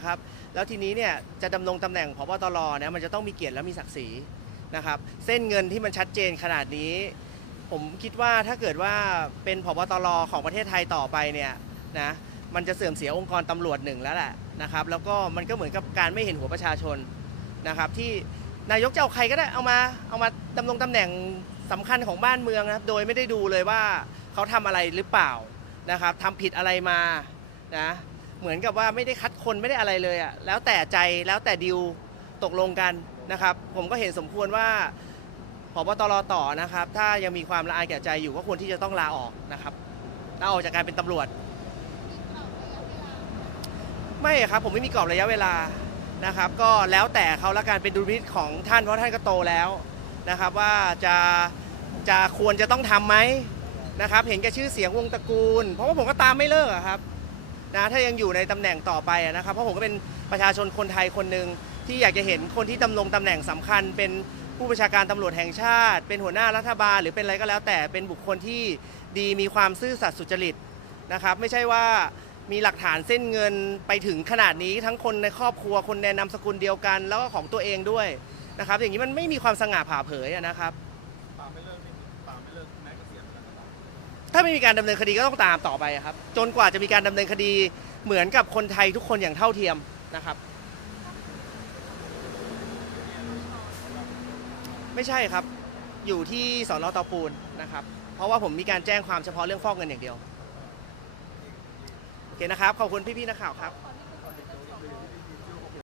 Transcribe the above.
ะครับ แล้วทีนี้เนี่ยจะดำรงตำแหน่งพบตรเนี่ยมันจะต้องมีเกียรติและมีศักดิ์ศรีนะครับ เส้นเงินที่มันชัดเจนขนาดนี้ ผมคิดว่าถ้าเกิดว่าเป็นพบตรของประเทศไทยต่อไปเนี่ยนะมันจะเสื่อมเสียองค์กรตำรวจหนึ่งแล้วแหละนะครับ แล้วก็มันก็เหมือนกับการไม่เห็นหัวประชาชนนะครับ ที่นายกจะเอาใครก็ได้เอามาเอามาดำรงตำแหน่งสำคัญของบ้านเมืองนะครับ โดยไม่ได้ดูเลยว่าเขาทำอะไรหรือเปล่านะครับทำผิดอะไรมานะ เหมือนกับว่าไม่ได้คัดคนไม่ได้อะไรเลยอะ่ะแล้วแต่ใจแล้วแต่ดิวตกลงกันนะครับ ผมก็เห็นสมควรว่าพบตรต่อนะครับ ถ้ายังมีความละอายแก่ใจอยู่ก็ควรที่จะต้องลาออกนะครับลาออกจากการเป็นตำรวจ ไม่ครับผมไม่มีกรอบระยะเวลานะครับ ก็แล้วแต่เขาละการเป็นดุลพินิจของท่านเพราะท่านก็โตแล้วนะครับ ว่าจะจะควรจะต้องทำไหมนะครับ เห็นแก่ชื่อเสียงวงตระกูล เพราะว่าผมก็ตามไม่เลิกครับ นะถ้ายังอยู่ในตำแหน่งต่อไปนะครับเพราะผมก็เป็นประชาชนคนไทยคนหนึ่งที่อยากจะเห็นคนที่ดำรงตำแหน่งสำคัญ เป็นผู้บัญชาการตำรวจแห่งชาติ เป็นหัวหน้ารัฐบาล หรือเป็นอะไรก็แล้ว แต่เป็นบุคคลที่ดีมีความซื่อสัตย์สุจริตนะครับ ไม่ใช่ว่ามีหลักฐานเส้นเงินไปถึงขนาดนี้ทั้งคนในครอบครัวคนในนามสกุลเดียวกัน แล้วก็ของตัวเองด้วยนะครับ อย่างนี้มันไม่มีความสง่าผ่าเผยนะครับ ถ้าไม่มีการดำเนินคดีก็ต้องตามต่อไปครับ จนกว่าจะมีการดำเนินคดีเหมือนกับคนไทยทุกคนอย่างเท่าเทียมนะครับ ไม่ใช่ครับ อยู่ที่สอนอเตาปูนนะครับ เพราะว่าผมมีการแจ้งความเฉพาะเรื่องฟอกเงินอย่างเดียว โอเคนะครับ ขอบคุณพี่ๆนักข่าวครับ